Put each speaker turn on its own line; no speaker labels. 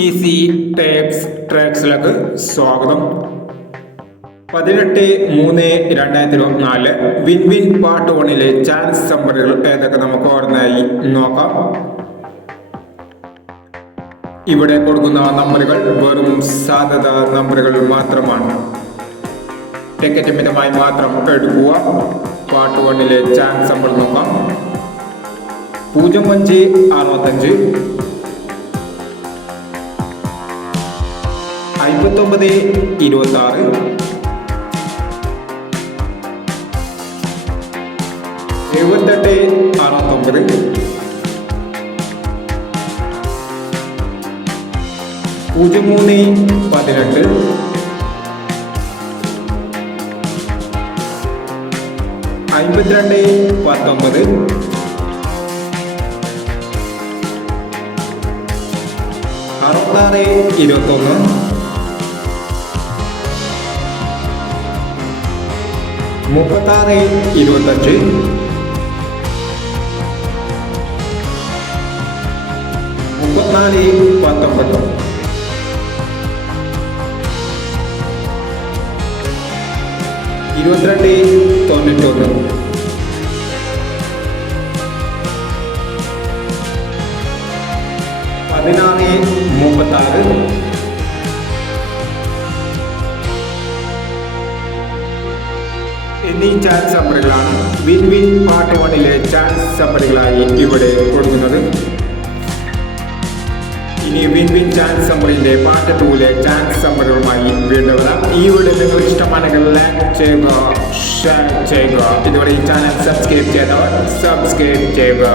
Easy tapes ട്രാക്സിലേക്ക് സ്വാഗതം. പതിനെട്ട് മൂന്ന് രണ്ടായിരത്തി ഇരുപത്തിനാല് വിൻ വിൻ പാർട്ട് വണ്ണിലെ ചാൻസ് നമ്പറുകൾ ഏതൊക്കെ നമുക്ക് ഓർമ്മയായി നോക്കാം. ഇവിടെ കൊടുക്കുന്ന നമ്പറുകൾ വെറും സാധ്യത നമ്പറുകൾ മാത്രമാണ്. ടിക്കറ്റ് മിതമായി മാത്രം എടുക്കുക. പാർട്ട് വണ്ണിലെ ചാൻസ് നമ്പർ നോക്കാം. പൂജ്യം അഞ്ച് അറുപത്തഞ്ച് അമ്പത്തൊമ്പത് ഇരുപത്തി ആറ് എഴുപത്തെട്ട് അറുപത്തൊമ്പത്. പൂജ്യം മൂന്ന് പതിനെട്ട്. അമ്പത്തിരണ്ട് പത്തൊമ്പത്. അറുപത്താറ് ഇരുപത്തൊന്ന്. முப்பத்தாறு இருபத்தஞ்சு. முப்பத்தாறு பத்தொன்பது. இருபத்தி ரெண்டு தொண்ணூற்றொன்று பதினாறு முப்பத்தாறு. എന്നീ ചാൻസ് നമ്പറുകളാണ് വിൻ വിൻ പാർട്ട് വണ്ണിലെ ചാൻസ് നമ്പറുകളായി ഇവിടെ കൊടുക്കുന്നത് ഇനി വിൻ വിൻ ചാൻസ് നമ്പറിന്റെ പാർട്ട് ടൂവിലെ ചാൻസ് നമ്പറുകളുമായി വീണ്ടും വരാം. ഈ വീഡിയോ നിങ്ങൾക്ക് ഇഷ്ടമാണെങ്കിൽ ലൈക്ക് ചെയ്യുക ഷെയർ ചെയ്യുക. ഇതുവരെ ഈ ചാനൽ സബ്സ്ക്രൈബ് ചെയ്തവർ സബ്സ്ക്രൈബ് ചെയ്യുക.